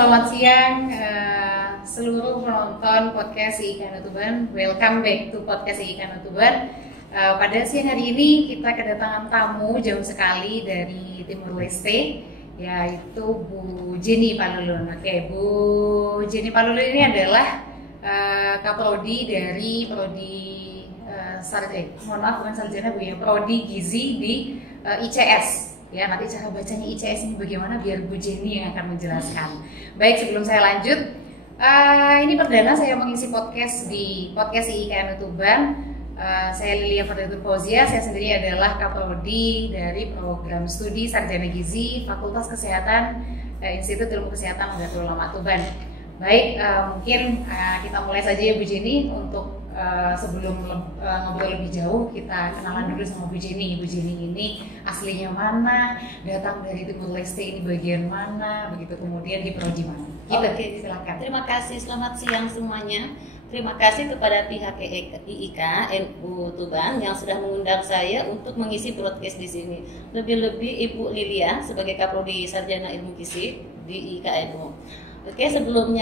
selamat siang seluruh penonton podcast IIKA Nutuban. Welcome back to podcast IIKA Nutuban. Pada siang hari ini kita kedatangan tamu jauh sekali dari Timur Leste, yaitu Bu Jenny Palulun. Oke, Bu Jenny Palulun ini adalah Kaprodi dari Prodi bukan sarjana Bu ya, Prodi Gizi di ICS. Ya, nanti cara bacanya ICS ini bagaimana biar Bu Jenny yang akan menjelaskan. Baik, sebelum saya lanjut, ini perdana saya mengisi podcast di podcast IIKA Nutuban. Saya Lilia Fardhatul Fauzia, saya sendiri adalah Kaprodi dari program studi Sarjana Gizi Fakultas Kesehatan Institut Ilmu Kesehatan Nahdlatul Ulama Tuban. Baik, mungkin kita mulai saja ya Bu Jenny. Untuk sebelum ngobrol lebih jauh, kita kenalan dulu sama Bu Jenny. Bu Jenny ini aslinya mana, datang dari Timur Leste ini bagian mana, begitu, kemudian di prodi mana. Gitu. Oke, silakan. Terima kasih, selamat siang semuanya. Terima kasih kepada pihak IIKA NU Tuban yang sudah mengundang saya untuk mengisi broadcast di sini. Lebih-lebih Ibu Lilia sebagai Kaprodi Sarjana Ilmu Gizi di IIKA NU. Oke, sebelum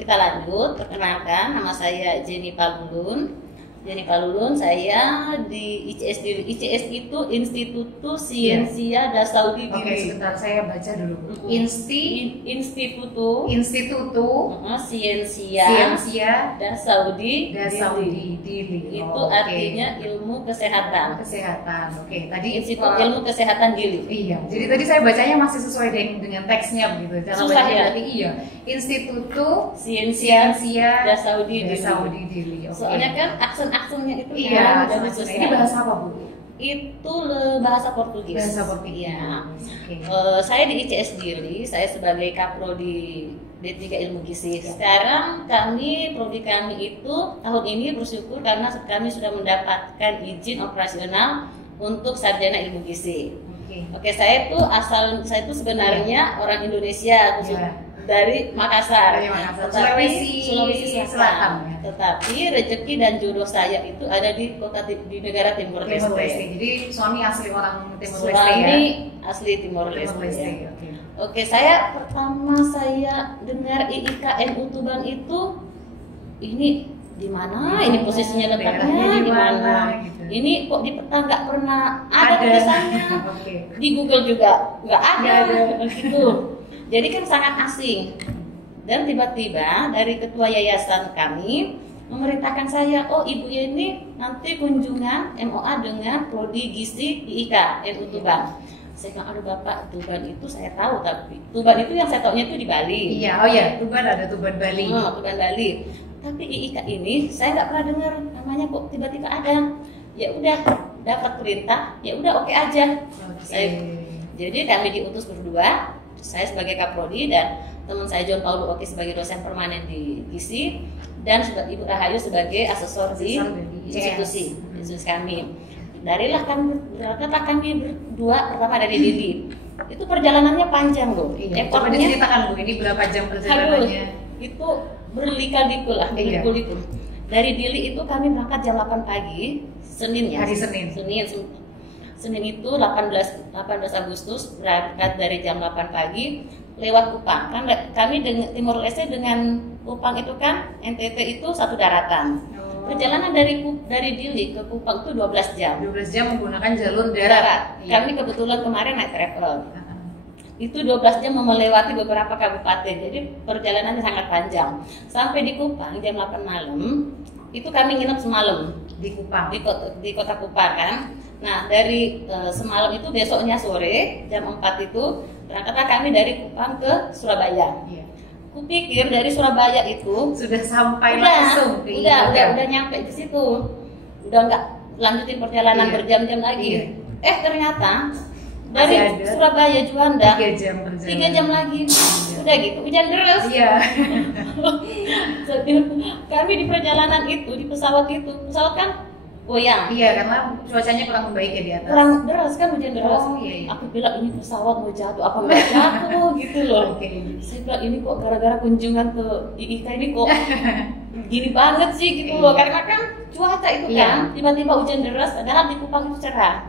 kita lanjut, perkenalkan, nama saya Jenny Palulun. Jenny Palulun, saya di ICS. ICS itu Instituto Ciencia da Saúde. Oke, sebentar saya baca dulu. Instituto Ciencia da Saúde Dili. Itu artinya ilmu kesehatan. Oke, tadi Institut Ilmu Kesehatan Dili. Iya. Jadi tadi saya bacanya masih sesuai dengan teksnya begitu. Cara susah ya? Berarti iya. Instituto Ciencia da Saúde Dili. Soalnya kan aksen-aksennya itu iya, kan susah. Ini bahasa apa, Bu? Itu bahasa Portugis. Bahasa Portugis. Ya. Okay. Saya di ICS Dili, saya sebagai Kaprodi D3 Ilmu Gizi. Sekarang prodi kami itu tahun ini bersyukur karena kami sudah mendapatkan izin operasional untuk sarjana ilmu gizi. Oke, saya itu sebenarnya orang Indonesia, dari Makassar, Sulawesi Selatan. Tetapi rezeki dan jodoh saya itu ada di negara Timur Leste. Jadi suami asli orang Timur Leste. Suami asli Timur Leste. Ya. Oke, pertama saya dengar IIKA NU Tuban itu, ini di mana? Ini posisinya letaknya di mana? Gitu. Ini kok di peta nggak pernah ada tulisannya. Di Google juga nggak ada. Gitu. Jadi kan sangat asing. Dan tiba-tiba dari ketua yayasan kami memerintahkan saya, oh ibu ini nanti kunjungan MOA dengan Prodi Gizi IIKA NU Tuban. Saya bilang, aduh Bapak, Tuban itu saya tahu, tapi Tuban itu yang saya tahunya itu di Bali. Iya, oh ya, Tuban ada Tuban Bali. Tuban Bali. Tapi IIKA ini saya nggak pernah dengar namanya, kok tiba-tiba ada. Ya udah dapat perintah, ya udah oke aja. Jadi kami diutus berdua. Saya sebagai Kaprodi dan teman saya John Paulo Oki sebagai dosen permanen di Gizi dan Ibu Rahayu sebagai asesor di institusi kami. Berangkatlah kami berdua pertama dari Dili. Itu perjalanannya panjang loh. Coba diceritakan Bu, ini berapa jam perjalanannya? Itu berlikul-likul lah, berlikul-likul. Dari Dili itu kami berangkat jam 8 pagi, Senin ya. Hari Senin. Senin itu 18 Agustus berangkat dari jam 8 pagi lewat Kupang. Kan kami Timur Leste dengan Kupang itu kan NTT itu satu daratan. Perjalanan dari Dili ke Kupang itu 12 jam. 12 jam menggunakan jalur darat. Kami kebetulan kemarin naik travel. Itu 12 jam melewati beberapa kabupaten. Jadi perjalanannya sangat panjang. Sampai di Kupang jam 8 malam, itu kami nginep semalam di Kupang. Di kota Kupang kan. Nah, dari semalam itu besoknya sore jam 4 itu berangkatlah kami dari Kupang ke Surabaya. Iya. Kupikir dari Surabaya itu sudah sampai langsung ke udah nyampe di situ. Udah nggak lanjutin perjalanan berjam-jam lagi. Ternyata dari Surabaya Juanda 3 jam lagi. Udah gitu, hujan deras. Iya. Kami di perjalanan itu, di pesawat kan goyang. Iya, karena cuacanya kurang membaik ya di atas. Kurang deras kan, hujan deras. Iya. Aku bilang ini pesawat mau jatuh apa nggak jatuh gitu loh. Saya bilang ini kok gara-gara kunjungan ke IIKA ini kok gini banget sih gitu loh. Karena kan cuaca itu kan tiba-tiba hujan deras, padahal di Kupang itu cerah.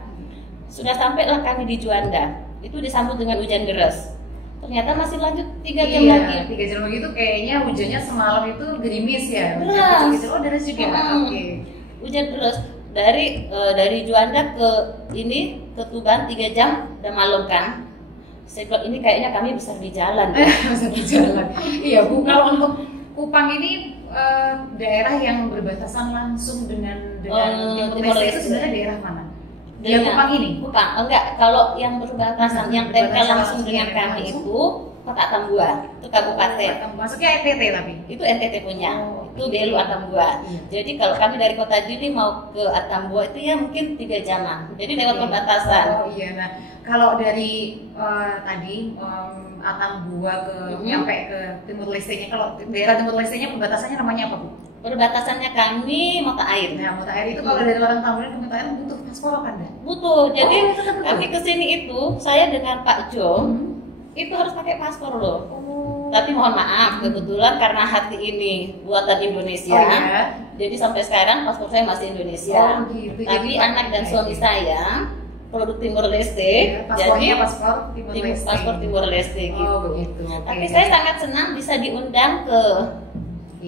Sudah sampailah kami di Juanda. Itu disambut dengan hujan deras. ternyata masih lanjut 3 jam lagi. 3 jam lagi itu kayaknya hujannya semalam itu gerimis ya. Deras. Oh deras juga. Oke. Hujan terus dari Juanda ke Tuban 3 jam udah malam kan. Saya bilang ini kayaknya kami besar di jalan. Besar di jalan. Iya Bu, kalau untuk Kupang ini daerah yang berbatasan langsung dengan Timor Leste itu sebenarnya daerah mana? Ya Kupang ini? Kupang, enggak. Kalau yang berbatasan, yang tempel langsung dengan kami itu Kota Atambua, itu kabupaten. Maksudnya NTT tapi? Itu NTT punya, itu Belu Atambua. Jadi kalau kami dari Kota Dili mau ke Atambua itu ya mungkin 3 jaman. Jadi lewat perbatasan. Oh iya, nah kalau dari tadi Atambua nyampe ke Timur Leste-nya, kalau daerah Timur Leste-nya perbatasannya namanya apa Bu? Perbatasannya kami Mata Air. Nah, Mata Air itu kalau dari orang Tambun ke Mata Air butuh paspor kan? Butuh. Jadi kami kesini itu saya dengan Pak Jo itu harus pakai paspor loh. Tapi mohon maaf kebetulan karena hati ini buatan Indonesia. Jadi sampai sekarang paspor saya masih Indonesia. Gitu. Tapi jadi, anak dan suami saya produk Timor Leste. Jadi paspor Timor Leste gitu. Begitu. Tapi saya sangat senang bisa diundang ke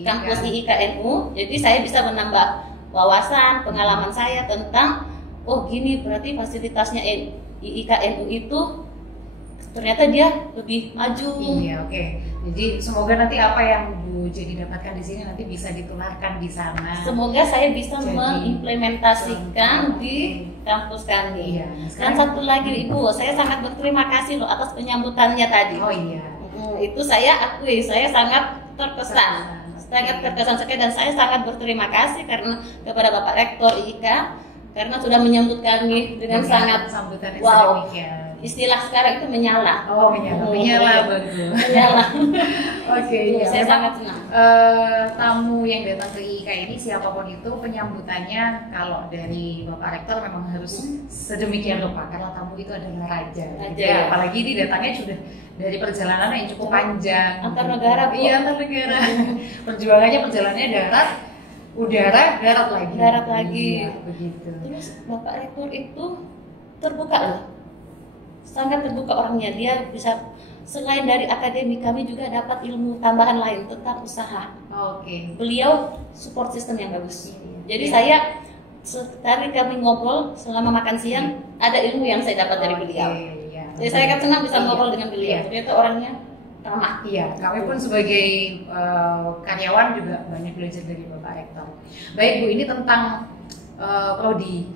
kampus IIKNU. Jadi saya bisa menambah wawasan, pengalaman saya tentang gini berarti fasilitasnya IIKNU itu ternyata dia lebih maju. Iya, oke. Jadi semoga nanti apa yang Bu jadi dapatkan di sini nanti bisa ditularkan di sana. Semoga saya bisa mengimplementasikan di kampus kami. Iya. Dan satu lagi Ibu, saya sangat berterima kasih loh atas penyambutannya tadi. Oh iya. Itu saya akui, saya sangat terkesan. Sangat terkesan sekali dan saya sangat berterima kasih karena kepada Bapak Rektor IIK karena sudah menyambut kami dengan sangat wow. Istilah sekarang itu menyala. Menyala bagus. Menyala. Oke, saya sangat senang. Tamu yang datang ke IIK ini siapapun itu penyambutannya kalau dari Bapak Rektor memang harus sedemikian rupa karena tamu itu adalah raja. Ya, apalagi ini datangnya sudah dari perjalanan yang cukup panjang. Antar negara. Iya, antar negara. Perjuangannya darat, udara, darat lagi. Darat lagi. Ya, begitu. Terus Bapak Rektor itu terbuka loh. Sangat terbuka orangnya, dia bisa selain dari akademik kami juga dapat ilmu tambahan lain tentang usaha. Beliau support system yang bagus. Jadi saya tadi kami ngobrol selama makan siang ada ilmu yang saya dapat dari beliau. Jadi saya kan senang bisa ngobrol dengan beliau. Ternyata orangnya ramah. Iya, kami pun sebagai karyawan juga banyak belajar dari Bapak Rektor. Baik Bu, ini tentang prodi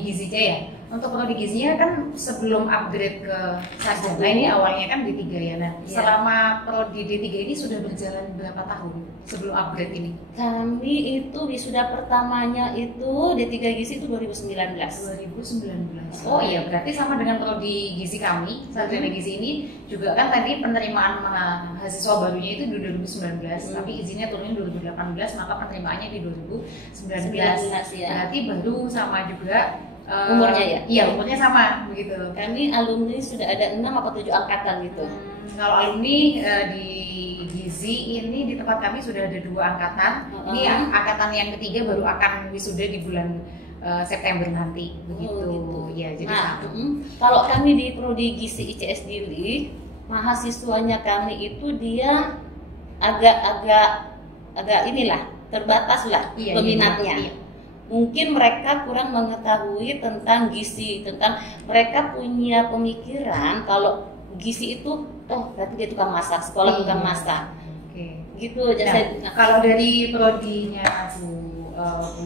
gizinya ya. Untuk prodi gizinya kan sebelum upgrade ke sarjana ini awalnya kan D3 ya. Nah, selama prodi D3 ini sudah berjalan berapa tahun sebelum upgrade ini? Kami itu wisuda pertamanya itu D3 gizi itu 2019. Oh iya, berarti sama dengan prodi gizi kami, sarjana gizi ini juga kan tadi penerimaan mahasiswa barunya itu di 2019, tapi izinnya turunnya 2018, maka penerimaannya di 2019. Ya. Berarti baru sama juga umurnya ya? Iya, umurnya sama begitu. Kami alumni sudah ada 6 atau 7 angkatan gitu. Kalau alumni di gizi ini di tempat kami sudah ada 2 angkatan. Ini angkatan yang ketiga baru akan wisuda di bulan September nanti begitu. Ya, jadi kalau kami di prodi gizi ICS Dili, mahasiswanya kami itu dia agak inilah terbatas lah peminatnya. Iya. Mungkin mereka kurang mengetahui tentang gizi, mereka punya pemikiran kalau gizi itu berarti dia tukang masak, sekolah tukang masak. Gitu. Kalau dari prodinya Bu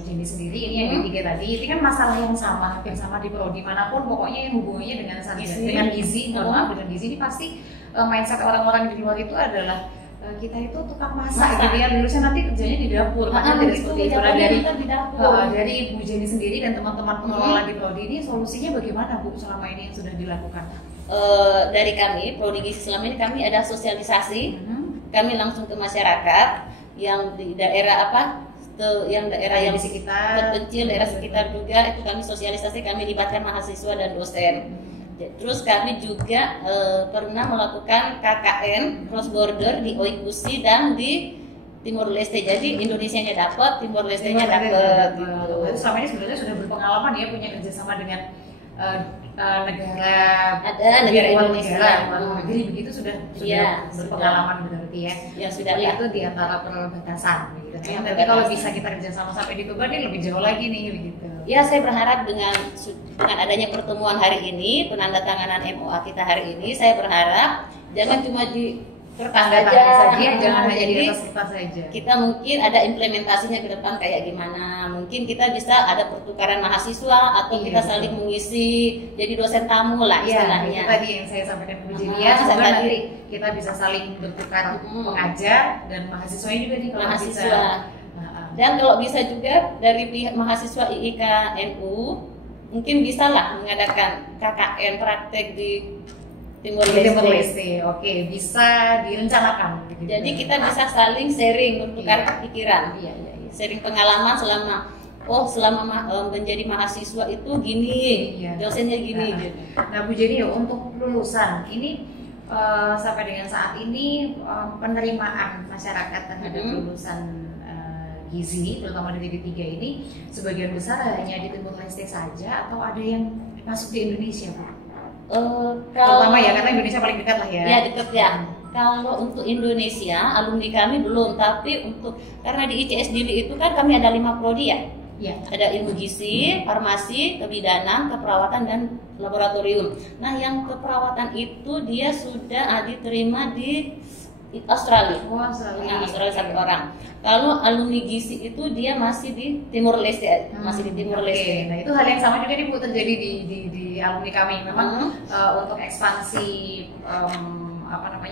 Jenny sendiri ini yang ketiga tadi, ini kan masalah yang sama, hampir sama di prodi manapun, pokoknya yang hubungannya dengan gizi, dengan gizi ini pasti mindset orang-orang di luar itu adalah kita itu tukang masak gitu ya, lulusnya nanti kerjanya di dapur. Tidak seperti itu. Dari Bu Jenny sendiri dan teman-teman pengelola di prodi ini solusinya bagaimana Bu selama ini yang sudah dilakukan? Dari kami prodi gizi selama ini kami ada sosialisasi, kami langsung ke masyarakat yang di daerah yang di sekitar terpencil, daerah sekitar juga itu kami sosialisasi, kami libatkan mahasiswa dan dosen. Terus kami juga pernah melakukan KKN cross border di Oikusi dan di Timor Leste. Jadi Indonesianya dapat, Timor Leste-nya dapat. Selama ini sebenarnya sudah berpengalaman ya punya kerjasama dengan negara ada negara Indonesia luar negeri begitu sudah berpengalaman berarti ya. Ya sudah ya. Itu di antara perbatasan begitu. Nanti kalau bisa kita kerja sama sampai di Tuban ini lebih jauh lagi nih begitu. Ya, saya berharap dengan adanya pertemuan hari ini, penandatanganan MOA kita hari ini, saya berharap jangan cuma di kertas saja, jangan hanya di atas kertas saja. Kita mungkin ada implementasinya ke depan kayak gimana. Mungkin kita bisa ada pertukaran mahasiswa atau kita saling mengisi jadi dosen tamu lah istilahnya. Itu tadi yang saya sampaikan ke Bu Jelia, semoga nanti kita bisa saling bertukar pengajar dan mahasiswanya juga nih kalau mahasiswa. bisa. Dan kalau bisa juga dari pihak mahasiswa IIK NU mungkin bisa lah mengadakan KKN praktek di Timur Leste. Oke, bisa direncanakan. Begitu. Jadi kita bisa saling sharing, bertukar pikiran, sharing pengalaman selama menjadi mahasiswa itu gini, dosennya gini. Nah, Bu Jenny, untuk lulusan ini sampai dengan saat ini penerimaan masyarakat terhadap lulusan gizi, terutama di D3 ini, sebagian besar hanya di Timur Leste saja atau ada yang masuk di Indonesia, Pak? Terutama ya, karena Indonesia paling dekat lah ya. Ya, dekat ya. Kalau untuk Indonesia, alumni kami belum, tapi karena di ICS Dili itu kan kami ada 5 prodi ya. Ada ilmu gizi, farmasi, kebidanan, keperawatan, dan laboratorium. Nah, yang keperawatan itu dia sudah diterima di Australia. Australia 1 orang. Kalau alumni gizi itu dia masih di Timur Leste, masih di Timur Leste. Nah, itu hal yang sama juga nih Bu terjadi di alumni kami. Memang untuk ekspansi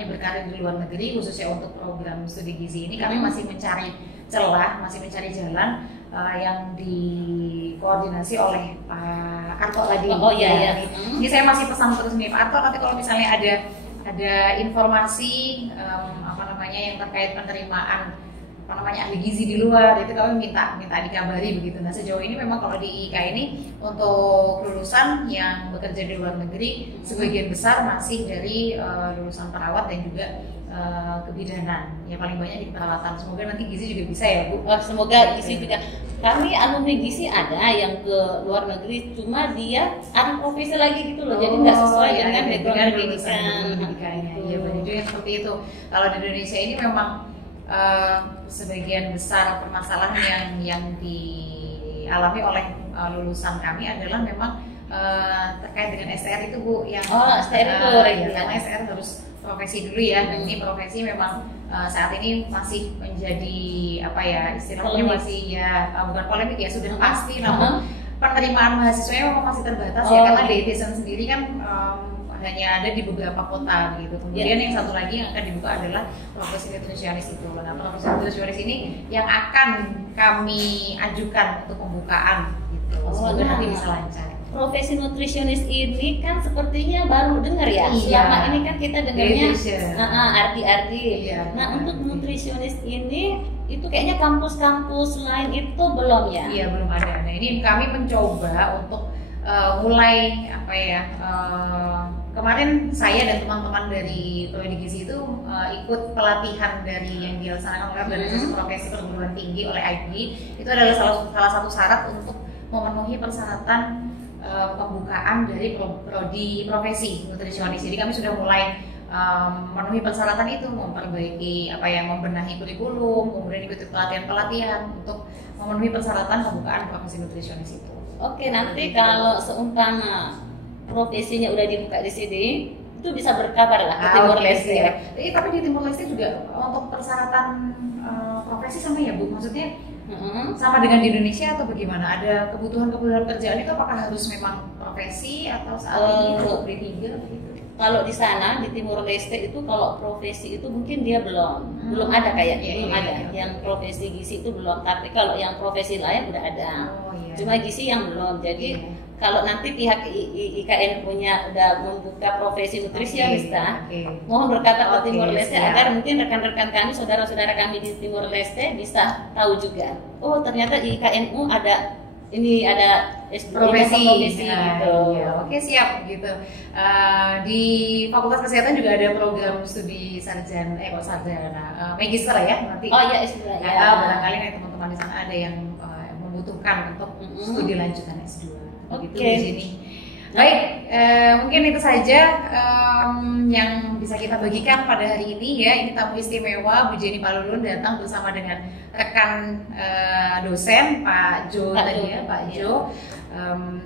berkarir di luar negeri, khususnya untuk program studi gizi ini kami masih mencari celah, masih mencari jalan yang dikoordinasi oleh Pak Arto tadi. Jadi saya masih pesan terus nih Pak Arto, nanti kalau misalnya ada informasi yang terkait penerimaan ahli gizi di luar, itu kami minta dikabari begitu. Nah, sejauh ini memang kalau di IK ini untuk lulusan yang bekerja di luar negeri sebagian besar masih dari lulusan perawat dan juga kebidanan. Ya paling banyak di perawatan. Semoga nanti gizi juga bisa ya, Bu. Semoga gizi juga. Kami alumni gizi ada yang ke luar negeri, cuma dia ada profesi lagi gitu loh. Jadi nggak sesuai dengan background pendidikannya. Iya, benar juga seperti itu. Kalau di Indonesia ini memang sebagian besar permasalahan yang dialami oleh lulusan kami adalah memang terkait dengan STR itu Bu, yang STR itu karena STR harus profesi dulu ya. Dan ini profesi memang saat ini masih menjadi istilahnya polemik. Masih bukan polemik ya, sudah pasti, namun penerimaan mahasiswanya memang masih terbatas ya, karena DTSN sendiri kan hanya ada di beberapa kota gitu. Kemudian yang satu lagi yang akan dibuka adalah profesi nutrisionis itu. Nah, profesi nutrisionis ini yang akan kami ajukan untuk pembukaan gitu. Semoga nanti bisa lancar. Profesi nutrisionis ini kan sepertinya baru dengar ya. Selama ini kan kita dengarnya arti-arti. Nah, untuk nutrisionis ini itu kayaknya kampus-kampus lain itu belum ya? Iya, belum ada. Nah, ini kami mencoba untuk mulai kemarin saya dan teman-teman dari Prodi Gizi itu ikut pelatihan dari yang dilaksanakan oleh organisasi profesi perguruan tinggi oleh IPG. Itu adalah salah satu syarat untuk memenuhi persyaratan pembukaan dari prodi profesi nutrisionis. Jadi kami sudah mulai memenuhi persyaratan itu, memperbaiki membenahi kurikulum, kemudian ikuti pelatihan untuk memenuhi persyaratan pembukaan profesi nutrisionis itu. Oke, nanti kalau seumpama profesinya udah dibuka di sini, itu bisa berkabar lah ke Timur Leste. Tapi di Timur Leste juga untuk persyaratan profesi sama ya Bu? Maksudnya sama dengan di Indonesia atau bagaimana? Ada kebutuhan kerjaan itu apakah harus memang profesi atau saat ini itu D3 gitu? Kalau di sana di Timur Leste itu kalau profesi itu mungkin dia belum ada kayaknya, belum ada. Yang profesi gizi itu belum, tapi kalau yang profesi lain udah ada. Cuma gizi yang belum. Jadi kalau nanti pihak IKN udah membuka profesi nutrisionis, mohon berkata ke Timur Leste agar mungkin rekan-rekan kami, saudara-saudara kami di Timur Leste bisa tahu juga. Oh, ternyata di IKNU ada profesi gitu. Oke, siap gitu. Di Fakultas Kesehatan juga ada program studi sarjana, magister ya nanti. S2 ya. Barangkali teman-teman di sana ada yang membutuhkan untuk studi lanjutan S2. Di sini. Baik, mungkin itu saja yang bisa kita bagikan pada hari ini ya. Ini tamu istimewa Bu Jenny Palulun datang bersama dengan rekan dosen Pak Jo tadi ya, Pak Jo.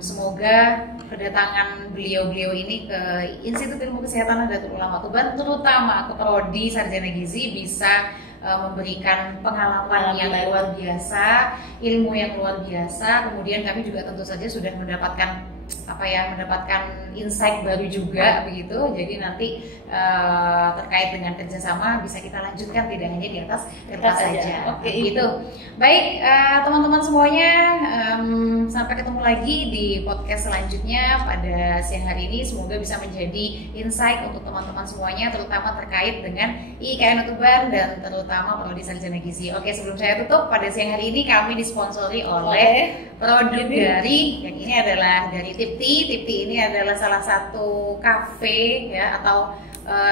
Semoga kedatangan beliau-beliau ini ke Institut Ilmu Kesehatan Nahdlatul Ulama Tuban, terutama ke Prodi Sarjana Gizi, bisa memberikan pengalaman yang luar biasa, ilmu yang luar biasa. Kemudian kami juga tentu saja sudah mendapatkan mendapatkan insight baru juga begitu. Jadi nanti terkait dengan kerjasama bisa kita lanjutkan tidak hanya di atas kertas saja. Oke, gitu. Baik, teman-teman semuanya, sampai ketemu lagi di podcast selanjutnya pada siang hari ini. Semoga bisa menjadi insight untuk teman-teman semuanya, terutama terkait dengan IIKN Tuban dan terutama Prodi Sarjana Gizi. Oke, sebelum saya tutup, pada siang hari ini kami disponsori oleh produk dari, yang ini adalah dari Tipti. Tipti ini adalah salah satu kafe ya atau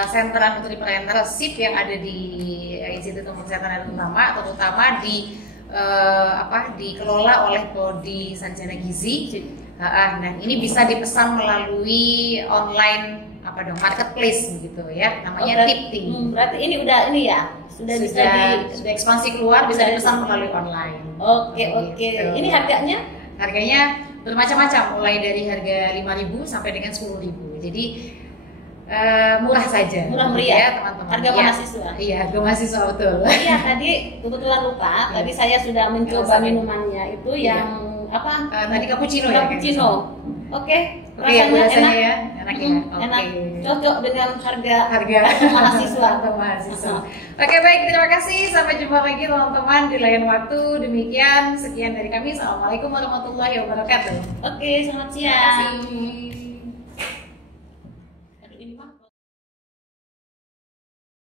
sentra nutripreneurship yang ada di Institut Ilmu Kesehatan Nahdlatul Ulama, terutama dikelola oleh Prodi Sarjana Gizi. Nah, ini bisa dipesan melalui online marketplace gitu ya, namanya Tipti. Berarti ini udah sudah ekspansi keluar, bisa dipesan melalui online. Oke. Gitu. Ini harganya bermacam-macam, mulai dari harga 5.000 sampai dengan 10.000. Jadi murah saja. Murah meriah ya, teman-teman. Harga mahasiswa. Iya, harga mahasiswa betul. Iya, tadi kebetulan lupa. Tadi saya sudah mencoba minumannya itu yang tadi cappuccino. Cappuccino. Oke, rasanya enak ya. Enak ya. Enak. Cocok dengan harga mahasiswa. Oke, baik, terima kasih. Sampai jumpa lagi teman-teman di lain waktu. Demikian, sekian dari kami. Assalamualaikum warahmatullahi wabarakatuh. Oke, selamat siang. Terima kasih.